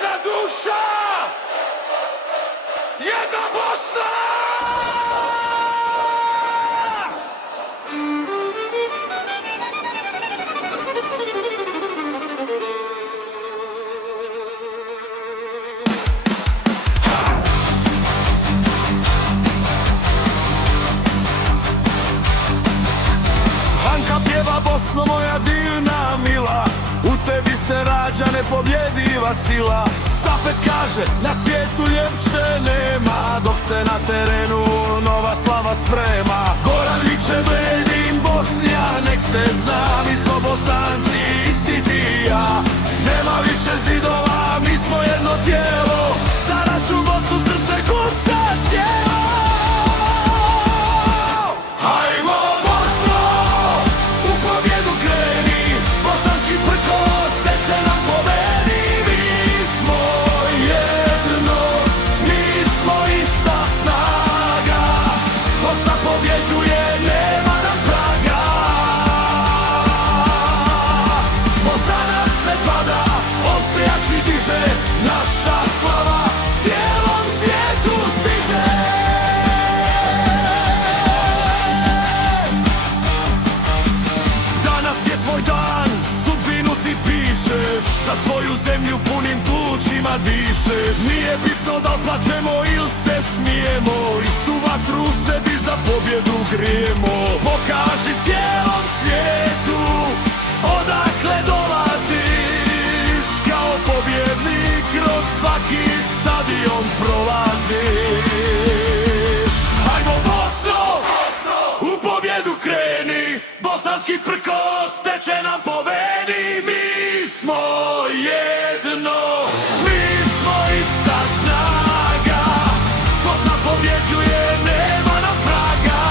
jedna duša, jedna Bosna! Anka pjeva Bosno moja divna mila, u tebi se rađa nepobjediva sila. Safet kaže na svijetu ljepše nema, dok se na terenu nova slava sprema. Goran viče bledim Bosnija, nek se zna, mi smo Bosanci isti ti i ja. Nema više zidova, mi smo jedno tijelo, za našu Bosnu srce kuca cijelo. Hajmo Bosno, u pobjedu kreni, bosanski prkos teče nam pobedi. Mi smo jedno, mi smo ista snaga, Bosna pobjeđuje, nema nam praga. Bosanac ne pada, on se jači diže, naša slava cijelom svijetu stiže. Danas je tvoj dan, sudbinu ti pišeš, za svoju zemlju punim plućima dišeš. Nije bitno da li plačemo ili se smijemo, istu vatru u sebi za pobjedu grijemo. Pokaži cijelom svijetu odakle dolaziš, kao pobjednik kroz svaki stadion prolaziš. Hajmo Bosno, u pobjedu kreni, bosanski prkos teče nam po veni. Mi smo jedno, mi smo ista snaga, Bosna pobjeđuje, nema nam praga.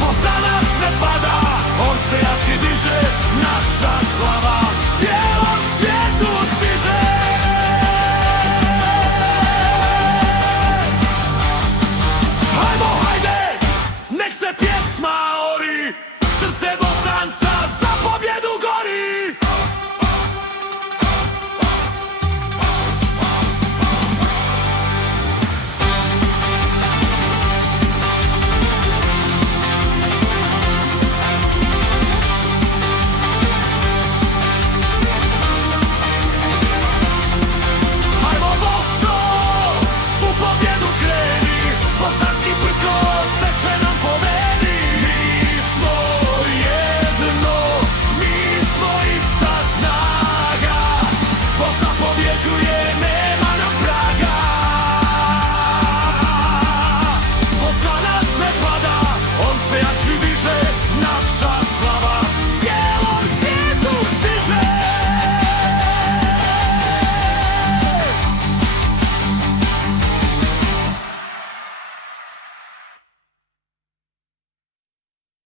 Bosanac ne pada, on se jači diže, naša slava cijelom svijetu stiže. Hajmo, hajde, nek se pjesma ori, srce Bosanca za pobjedu gori. Hajmo Bosno, u pobjedu kreni, bosanski prkos teče nam po veni. Mi smo jedno, mi smo ista snaga, Bosna pobjeđuje, nema nam praga. Bosanac ne pada, on se jači diže,